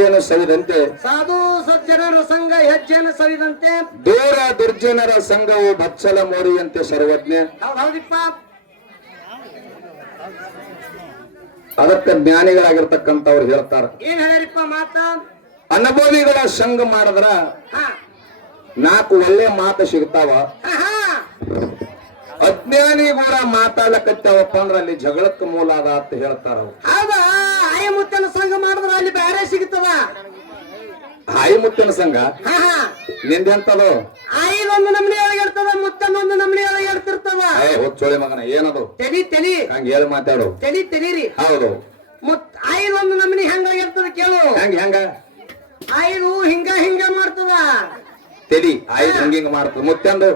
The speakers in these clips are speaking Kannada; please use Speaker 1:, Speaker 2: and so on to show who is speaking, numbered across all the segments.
Speaker 1: ಹೆಜ್ಜೆಯನ್ನು ಸವಿದಂತೆ ಸಾಧು ಸಜ್ಜನರ ಸಂಘ ಹೆಜ್ಜೆಯನ್ನು ಸವಿದಂತೆ.
Speaker 2: ದೂರ ದುರ್ಜನರ ಸಂಘವು ಬಚ್ಚಲ ಮೋರಿಯಂತೆ ಸರ್ವಜ್ಞ. ಅದಕ್ಕೆ ಜ್ಞಾನಿಗಳಾಗಿರ್ತಕ್ಕಂಥವ್ರು ಹೇಳ್ತಾರ.
Speaker 1: ಏನ್ ಹೇಳಿಪ್ಪ ಮಾತ?
Speaker 2: ಅನುಭವಿಗಳ ಸಂಘ ಮಾಡಿದ್ರ ನಾಲ್ಕು ಒಳ್ಳೆ ಮಾತು ಸಿಗ್ತಾವ. ಅಜ್ಞಾನಿಗೂರ ಮಾತಾಡಕತ್ತವಪ್ಪ ಅಂದ್ರ ಅಲ್ಲಿ ಜಗಳಕ್ಕೆ ಮೂಲ ಅದ ಅಂತ ಹೇಳ್ತಾರ ಅವ್ರು.
Speaker 1: ಆಯ ಸಂಘ ಮಾಡಿದ್ರ ಅಲ್ಲಿ ಬ್ಯಾರೆ ಸಿಗ್ತದ?
Speaker 2: ಹಾಯಿ ಮುತ್ತಿನ ಸಂಘ.
Speaker 1: ಹಾ ಹಾ.
Speaker 2: ನಿಂದೆಂತದು
Speaker 1: ಒಂದು ನಮ್ನಿ ಒಳಗೆ ಇರ್ತದ ಮುತ್ತನೊಂದು ನಮ್ನಿ ಒಳಗೆ ಇರ್ತಿರ್ತವ
Speaker 2: ಏ ಮಗನ ಏನದು?
Speaker 1: ತೆಲಿ ತೆಲಿ
Speaker 2: ಹಂಗ ಹೇಳಿ ಮಾತಾಡು.
Speaker 1: ತೆಲಿ ರೀ
Speaker 2: ಹೌದು.
Speaker 1: ಮುತ್ ನಮ್ಮನೆ ನಮ್ನಿ ಹೆಂಗಾಗಿರ್ತದ ಕೇಳು.
Speaker 2: ಹಂಗ ಹೆಂಗ?
Speaker 1: ಆಯಿದು ಹಿಂಗ ಹಿಂಗ ಮಾಡ್ತದ.
Speaker 2: ತೆಲಿ ಆಯಿ ಹಿಂಗ ಹಿಂಗ ಮಾಡ್ತದ. ಮುತ್ತಂದು?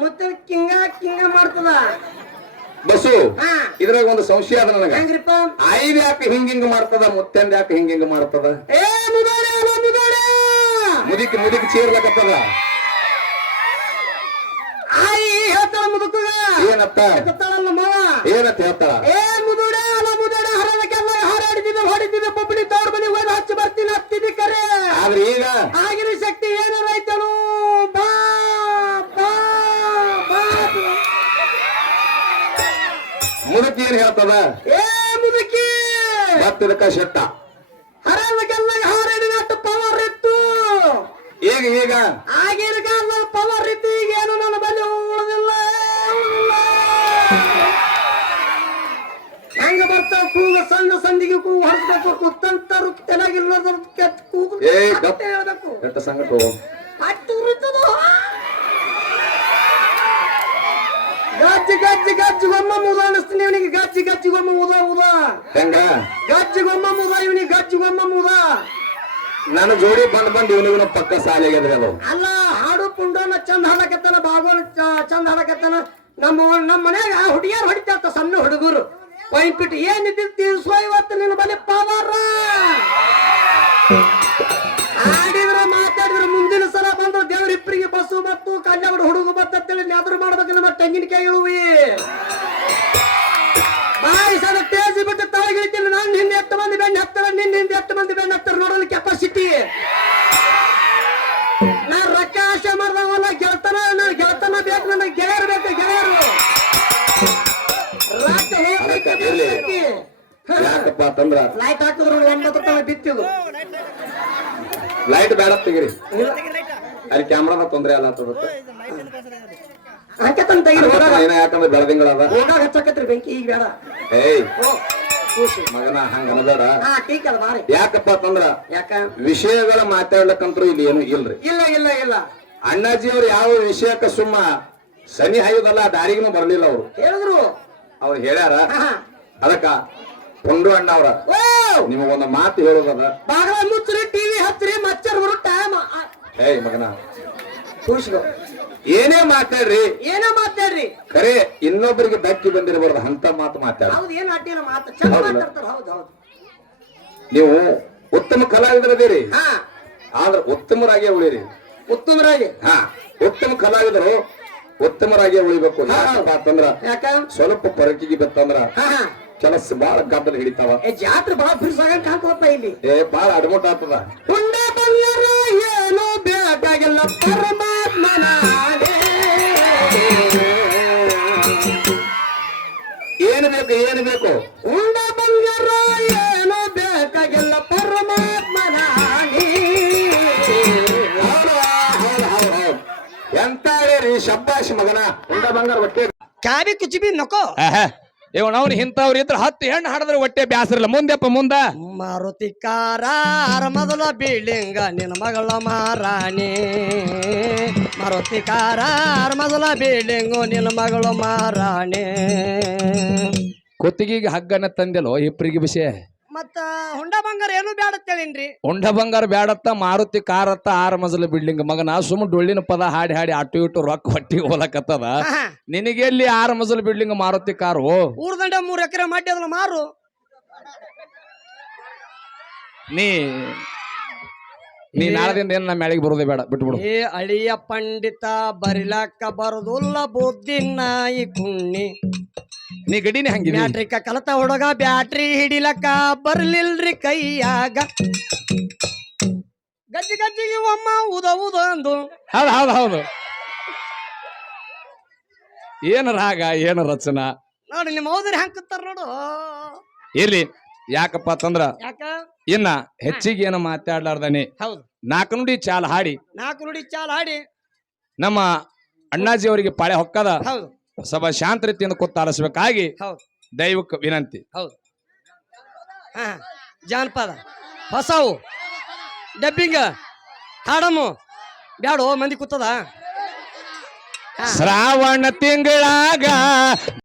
Speaker 1: ಮುತ್ತ ಕಿಂಗ ಕಿಂಗ ಮಾಡ್ತದ.
Speaker 2: ಬಸ್ಸು
Speaker 1: ಹಾ.
Speaker 2: ಇದ್ರಾಗ ಒಂದು ಸಂಶಯ ಅದ ನನಗ.
Speaker 1: ಹೆಂಗ್ರಿಪ್ಪ?
Speaker 2: ಯಾಕ ಹಿಂಗ ಹಿಂಗ ಮಾಡ್ತದ ಮುತ್ತೆಂದ ಹಿಂಗ ಹಿಂಗ ಮಾಡ್ತದ? ಮುದಿಕ್ ಮುದಿಕ್ ಚೀರ್ಲಕತ್ತದ? ಏನತ್ತ? ಏನತ್ತ ಹೇಳ್ತಾಳ? ಆದ್ರೆ ಈಗ
Speaker 1: ಆಗಿನ ಶಕ್ತಿ ಹರದಕ್ಕೆಲ್ಲ
Speaker 2: ಮುದುಕ್ ಏನ್ ಹೇಳ್ತದ?
Speaker 1: ಏ ಮುದುಕಿ!
Speaker 2: ಬತ್ತದಕ್ಕ ಶೆಟ್ಟ.
Speaker 1: ಹರದಕ್ಕೆಲ್ಲ ಹಾರಾಡಿನಟ್ಟು ಪವರ್ ಇತ್ತು?
Speaker 2: ಈಗ ಈಗ?
Speaker 1: ಆಗಿನ ಕಾಲದಲ್ಲಿ ಪವರ್ ಇತ್ತು ಈಗ ಏನು ನನ್ನ ಬಳಿ ಉಳಿದಿಲ್ಲ ಹೆಂಗ ಬರ್ತಾವ ಕೂಗ ಸಣ್ಣ ಸಂದಿಗೆ ಕೂಗು ಹೊರಸ್ಬೇಕು ಕುತ್ತಂತರು ಚೆನ್ನಾಗಿರ್ಲಾರ್ದ ಕೂಗು.
Speaker 2: ಏ, ಗಪ್.
Speaker 1: ಹೇಳ್ಬೇಕು.
Speaker 2: ಕೆಟ್ಟ ಸಂಗಟ
Speaker 1: ಉರಿತದ ಗಜ್ಜಿ ಗಜ್ಜಿ ಗಜ್ಜಿ ಮುದ ಅನಿಸ್ತೀನಿ ಇವನಿಗೆ ಗಚ್ಚಿ ಗಚ್ಚಿಗೊಮ್ಮ ಮುದ ಮುದ.
Speaker 2: ಹೆಂಗ?
Speaker 1: ಗಚ್ಚಿಗೊಮ್ಮ ಮುದ ಇವನಿಗೆ ಗಚ್ಚಿಗೊಮ್ಮ ಮುದ.
Speaker 2: ನನ್ನ ಜೋಡಿ ಬಂದ್ ಬಂದ್ ಇವನಿಗೂ ಪಕ್ಕ ಸಾಲಿಗೆ
Speaker 1: ಅಲ್ಲ ಹಾಡು ಪುಂಡನ ಚಂದ ಹಾಡಕತ್ತಾನ ಭಾಗವನ ಚಂದ ಹಾಡಕತ್ತಾನ. ನಮ್ಮ ನಮ್ಮ ಮನ್ಯಾಗ ಹುಡುಗಿಯರು ಹೊಡಿತಾತ ಸಣ್ಣ ಹುಡುಗರು. ಏನ್ ಏನಿದ್ದು ತೀರ್ಸೋ ಇವತ್ತು ನಿನ್ನ ಬಲಿ ಪವರ್? ಆಡಿದ್ರ ಮಾತಾಡಿದ್ರ ಮುಂದಿನ ಸಲ ಬಂದ್ರು ದೇವ್ರ ಇಬ್ಬರಿಗೆ ಬಸ್ಸು ಬತ್ತು ಕಲ್ಯಾಣ ಹುಡುಗ ಬರ್ತೇಳಿ ನೆದ್ರು ಮಾಡ್ಬೇಕು ನಮ್ಮ ತೆಂಗಿನಕಾಯಿ ಇಳುವಿ ಸಲ ತೇಜಿ ಬಿಟ್ಟು ತಳಗಿಳಿತಿಲ್ಲ ನಾನು ಹಿಂದೆ ಹತ್ತು ಮಂದಿ ಬೆನ್ನ ಹತ್ತಾರ ನಿನ್ನ ಹಿಂದೆ ಹತ್ತು ಮಂದಿ ಬೆನ್ನ ಹತ್ತಾರ ನೋಡಲು ಕೆಪಾಸಿಟಿ ನಾ ರೊಕ್ಕ ಆಸೆ ಮಾಡ್ದವಲ್ಲ ಗೆಳತನ ನಾ ಗೆಳ್ತನ ಬೇಕು ನನಗೆ ಗೆಳೆಯರು ಬೇಕು ಗೆಳೆಯರು. ರೊಕ್ಕ ಹೋಗ್ಲಿಕ್ಕೆ
Speaker 2: ಯಾಕಪ್ಪ ಅಂತಂದ್ರ?
Speaker 1: ಲೈಟ್ ಹಾಕಿದ್ರು ಎಂಬತ್ತು ರೂಪಾಯಿ ಬಿತ್ತಿದು
Speaker 2: ಲೈಟ್ ಬೇಡ ತೆಗಿರಿ. ಅಲ್ಲಿ ಕ್ಯಾಮ್ರಾದ ತೊಂದ್ರೆ ಅಲ್ಲ
Speaker 1: ಹಾಕತನ ತೆಗಿರಿ ಹೋಗಾಗ
Speaker 2: ಏನ ಯಾಕಂದ್ರೆ ಬೆಳದಿಂಗಳದ
Speaker 1: ಹೋಗಾಗ ಹಚ್ಚಕತ್ರಿ ಬೆಂಕಿ ಈಗ ಬೇಡ.
Speaker 2: ಏಯ್.
Speaker 1: ಖುಷಿ
Speaker 2: ಮಗನ ಹಂಗ ಅನಬೇಡ
Speaker 1: ಹಾ ಟೀಕ್ ಅದ ಬಾರಿ.
Speaker 2: ಯಾಕಪ್ಪ ಅಂತಂದ್ರ
Speaker 1: ಯಾಕ?
Speaker 2: ವಿಷಯಗಳ ಮಾತಾಡ್ಲಕ್ಕಂತ್ರು ಇಲ್ಲಿ ಏನು ಇಲ್ರಿ.
Speaker 1: ಇಲ್ಲ ಇಲ್ಲ ಇಲ್ಲ.
Speaker 2: ಅಣ್ಣಾಜಿ ಅವ್ರು ಯಾವ ವಿಷಯಕ್ಕ ಸುಮ್ಮ ಸನಿ ಹಾಯುದಲ್ಲ ದಾರಿಗೂ ಬರ್ಲಿಲ್ಲ ಅವ್ರು.
Speaker 1: ಹೇಳಿದ್ರು.
Speaker 2: ಅವ್ರು ಹೇಳ್ಯಾರ. ಅದಕ್ಕ ಕೊಂಡು ಅಣ್ಣ ಅವ್ರ ನಿಮಗೊಂದು ಮಾತು ಹೇಳೋದದ.
Speaker 1: ಬಾಗಲ ಮುಚ್ಚರಿ ಟಿವಿ ಹಚ್ಚ್ರಿ ಮಚ್ಚರ್ ಬರು ಟೈಮ್
Speaker 2: ಏಯ್ ಮಗನ.
Speaker 1: ಖುಷಿಗೋ
Speaker 2: ಏನೇ ಮಾತಾಡ್ರಿ.
Speaker 1: ಏನೇ ಮಾತಾಡ್ರಿ.
Speaker 2: ಖರೆ ಇನ್ನೊಬ್ಬರಿಗೆ ಬೆಕ್ಕಿ ಬಂದಿರಬಾರ್ದು ಅಂತ ಮಾತು ಮಾತಾಡ.
Speaker 1: ಹೌದು ಏನ್ ಅಡ್ಡಿಲ್ಲ ಮಾತು ಚಂದ
Speaker 2: ಹೌದಲ್ಲ?
Speaker 1: ಮಾತಾಡ್ತಾರ ಹೌದು ಹೌದು.
Speaker 2: ನೀವು ಉತ್ತಮ ಕಲಾವಿದರದಿರಿ.
Speaker 1: ಹಾ.
Speaker 2: ಆದ್ರ ಉತ್ತಮರಾಗಿ ಉಳಿರಿ.
Speaker 1: ಉತ್ತಮರಾಗಿ.
Speaker 2: ಹಾ ಉತ್ತಮ ಕಲಾವಿದರು ಉತ್ತಮರಾಗಿ ಉಳಿಬೇಕು. ಅಂತಂದ್ರ
Speaker 1: ಯಾಕ?
Speaker 2: ಸ್ವಲ್ಪ ಪರಕಿಗೆ ಬತ್ತಂದ್ರ ಕೆಲಸ ಬಾಳ ಗದ್ದಲ ಹಿಡಿತಾವ.
Speaker 1: ಏ ಜಾತ್ರೆ ಬಹಳ ಬಿರ್ಸಾಗಂಗ್ ಕಾಣ್ತದಪ್ಪ ಇಲ್ಲಿ.
Speaker 2: ಏ ಬಾಳ ಅಡ್ಮುಟ್ ಆಗ್ತದ.
Speaker 1: ಹುಂಡ ಬಂದರು ಏನು ಬೇಕಾಗಿಲ್ಲ ಪರಮಾತ್ಮನ
Speaker 2: ಏನ್ ಏನು ಬೇಕು?
Speaker 1: ಉಂಡ ಬಂಗಾರ ಏನು ಬೇಕಾಗಿಲ್ಲ ಪರಮಾತ್ಮನ.
Speaker 2: ಎಂತ ರೀ ಶಬ್ಬಾಶ್ ಮಗನ? ಉಂಡ ಬಂಗಾರ ಹೊಟ್ಟೆ
Speaker 1: ಕ್ಯಾಬಿ ಕುಚಿ ಬಿ ನಕೋ.
Speaker 3: ಇವನ್ ಅವ್ರು ಇಂಥವ್ರು ಇದ್ರ ಹತ್ತು ಹೆಣ್ಣು ಹಾಡಿದ್ರೆ ಹೊಟ್ಟೆ ಬ್ಯಾಸರಲ್ಲ. ಮುಂದೆಪ್ಪ ಮುಂದ.
Speaker 1: ಮಾರುತಿ ಕಾರ ಮೊದಲ ಬಿಲ್ಡಿಂಗ ನಿನ್ನ ಮಗಳ ಮಾರಾಣಿ. ಮಾರುತಿ ಕಾರ ಮೊದಲ ಬಿಲ್ಡಿಂಗು ನಿನ್ನ ಮಗಳ ಮಾರಾಣಿ.
Speaker 3: ಕುತ್ತಿಗೆಗೆ ಹಗ್ಗನ ತಂದೆಲೋ ಇಬ್ಬರಿಗೆ ಬಿಸಿ?
Speaker 1: ಮತ್ತ ಹೊಂಡ ಬಂಗಾರ ಏನು ಬ್ಯಾಡತ್ತೇಳೇನ್ರಿ
Speaker 3: ಹೊಂಡ ಬಂಗಾರ ಬ್ಯಾಡತ್ತ ಮಾರುತಿ ಕಾರತ್ತ ಆರು ಮಜಲ ಬಿಲ್ಡಿಂಗ್ ಮಗನ ಸುಮ್ಮ ಡೊಳ್ಳಿನ ಪದ ಹಾಡಿ ಹಾಡಿ ಅಟ್ಟು ಇಟ್ಟು ರೊಕ್ಕ ಹೊಟ್ಟಿ ಹೋಲಕತ್ತದ. ನಿನಗೆಲ್ಲಿ ಆರು ಮಜಲ ಬಿಲ್ಡಿಂಗ್ ಮಾರುತಿ ಕಾರು?
Speaker 1: ಊರ್ದಂಡೆ ಮೂರ್ ಎಕರೆ ಮಾಡಿ ಅದನ್ನ ಮಾರು.
Speaker 3: ನೀ ನೀ ನಾಳದಿಂದ ಏನ್ ನಮ್ಮ ಮೇಳಿಗೆ ಬರೋದೇ ಬೇಡ ಬಿಟ್ಬಿಡು.
Speaker 1: ಏ ಅಳಿಯ ಪಂಡಿತ ಬರಿಲಕ್ಕ ಬರುದುಲ್ಲ ಬುದ್ಧಿ ನಾಯಿ ಕುಣ್ಣಿ.
Speaker 3: ನೀ ಗಡಿನೇ ಹಂಗಿದಿ
Speaker 1: ಬ್ಯಾಟ್ರಿಕ ಕಲತ ಹುಡುಗ ಬ್ಯಾಟ್ರಿ ಹಿಡಿಲಕ್ಕ ಬರ್ಲಿಲ್ರಿ ಕೈಯಾಗ. ಗಜ್ಜಿ ಗಜ್ಜಿಗೆ ಒಮ್ಮ ಉದ ಉದ ಅಂದು.
Speaker 2: ಹೌದು ಹೌದು ಹೌದು. ಏನು ರಾಗ ಏನು ರಚನಾ?
Speaker 1: ನೋಡಿ ನಿಮ್ಮ ಹೌದ್ರಿ ಹಾಕತ್ತಾರ ನೋಡು.
Speaker 2: ಇರ್ಲಿ ಯಾಕಪ್ಪ ಅಂತಂದ್ರ
Speaker 1: ಯಾಕ?
Speaker 2: ಇನ್ನ ಹೆಚ್ಚಿಗೆ ಏನು ಮಾತಾಡ್ಲಾರ್ದಾನೆ.
Speaker 1: ಹೌದು.
Speaker 2: ನಾಲ್ಕು ನುಡಿ ಚಾಲ್ ಹಾಡಿ.
Speaker 1: ನಾಲ್ಕು ನುಡಿ ಚಾಲ್ ಹಾಡಿ.
Speaker 2: ನಮ್ಮ ಅಣ್ಣಾಜಿ ಅವರಿಗೆ ಪಾಳೆ ಹೊಕ್ಕದ.
Speaker 1: ಹೌದು.
Speaker 2: ಸಭಾ ಶಾಂತ ರೀತಿಯಿಂದ ಕೂತ್ ಆಲಿಸ್ಬೇಕಾಗಿ
Speaker 1: ಹೌದು.
Speaker 2: ದೈವಕ್ಕೆ ವಿನಂತಿ.
Speaker 1: ಹೌದು. ಹಾ ಜಾನಪದ ಹೊಸವು ಡಬ್ಬಿಂಗ ಹಾಡಮು ಬ್ಯಾಡೋ ಮಂದಿ ಕೂತದ?
Speaker 2: ಶ್ರಾವಣ ತಿಂಗಳಾಗ